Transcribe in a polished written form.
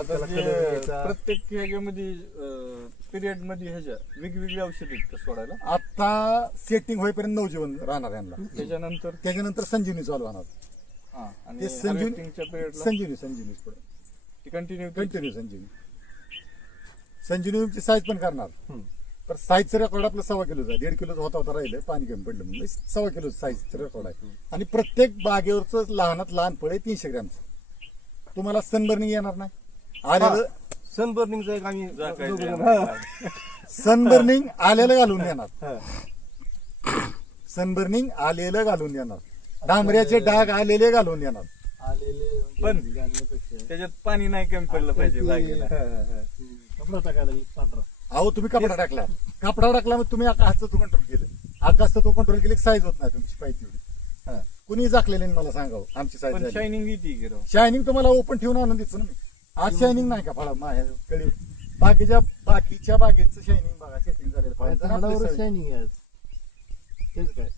आता त्याला जे color द्यायचा. प्रत्येक ह्याच्यामध्ये पिरियड मध्ये ह्याच्या वेगवेगळी औषध आहेत का सोडायला? आता सेटिंग होईपर्यंत नवजीवन राहणार यांना. त्याच्यानंतर संजीवनी चालू होणार. हा, आणि ते संजीवनी harvestingच्या पिरियडला संजीवनी पुढे ती कंटिन्यू कंटिन्यू संजीवनीची साईज पण करणार. तर साईजचं रेकॉर्ड आपलं 1.25 किलोचं आहे. 1.5 किलोचं होता राहिलं, पाणी कमी पडलं म्हणून 1.25 किलोचं साईजचं रेकॉर्ड आहे. आणि प्रत्येक बागेवरचं लहानात लहान फळ आहे 300 ग्रॅमचं. तुम्हाला सनबर्निंग येणार नाही. आलेलं सनबर्निंगचा एक आम्ही सनबर्निंग आलेलं घालून देणार. हा. सनबर्निंग आलेलं घालून देणार. डांबऱ्याचे डाग आलेले घालून देणार. आलेले पण जाणण्यापेक्षा त्याच्यात पाणी नाही कमी पडलं पाहिजे बागेला. कपडा टाकायला पांढरा. अहो तुम्ही कपडा टाकला मग तुम्ही आकाशचं तो कंट्रोल केलं. आकाशचं तो कंट्रोल केलं, साईज होत नाही तुमची पाहिजे तेवढी. कुणी जाकलेले मला सांगावं आमची पण साईज शायनिंग येते की राव. शायनिंग तुम्हाला ओपन ठेवून आणून देतो ना मी. आज शायनिंग नाही का फळा कळी बाकीच्या बागेचं शायनिंग बघा, सेटिंग झालेलं झाडावर फळ. शायनिंग आहे आज. तेच काय